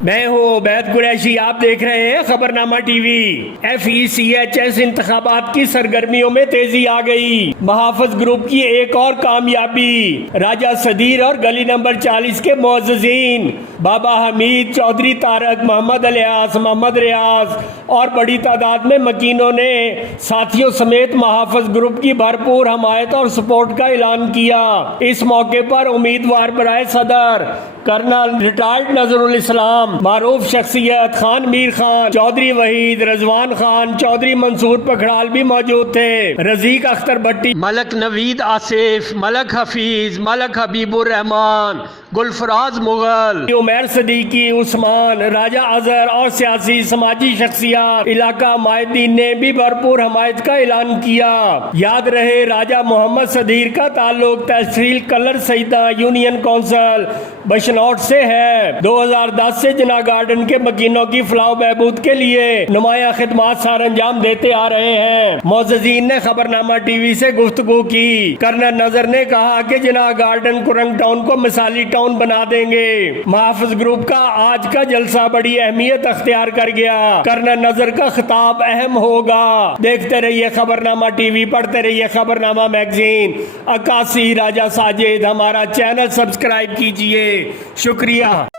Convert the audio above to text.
मैं हूँ उबैद कुरैशी, आप देख रहे हैं खबरनामा टीवी। FECHS इंतखाबात की सरगर्मियों में तेजी आ गई। महाफिज ग्रुप की एक और कामयाबी। राजा सदीर और गली नंबर 40 के मुअज्जिजीन बाबा हमीद, चौधरी तारक, मोहम्मद अलियास, मोहम्मद रियाज और बड़ी तादाद में मकीनों ने साथियों समेत महाफिज ग्रुप की भरपूर हमायत और सपोर्ट का ऐलान किया। इस मौके पर उम्मीदवार बराए सदर कर्नल रिटायर्ड नजरुल इस्लाम, मारूफ शख्सियत खान मीर खान, चौधरी वहीद, रजवान खान, चौधरी मंसूर पखड़ाल भी मौजूद थे। रजीक अख्तर भट्टी, मलक नवीद आसिफ, मलक हफीज, मलक हबीबुर रहमान, गुलफराज मुगल, उमर सदीकी, उस्मान, राजा अजहर और सियासी समाजी शख्सियत इलाका माहिदीन ने भी भरपूर हमायत का ऐलान किया। याद रहे, राजा मोहम्मद सदीर का ताल्लुक तहसील कलर सईदा यूनियन कौंसिल बशनौट से है। 2010 से जिना गार्डन के मकीनों की फलाह बहबूद के लिए नुमाया खिदमात सार अंजाम देते आ रहे हैं। मुअज्जिजीन ने खबरनामा टीवी से गुफ्तगू की। कर्नल नजर ने कहा कि जिना गार्डन कुरंग टाउन को मिसाली टाउन बना देंगे। महाफिज ग्रुप का आज का जलसा बड़ी अहमियत अख्तियार कर गया। कर्नल नजर का खिताब अहम होगा। देखते रहिए खबरनामा टीवी, पढ़ते रहिए खबरनामा मैगजीन। अक्कासी राजा साजिद, हमारा चैनल सब्सक्राइब कीजिए। शुक्रिया।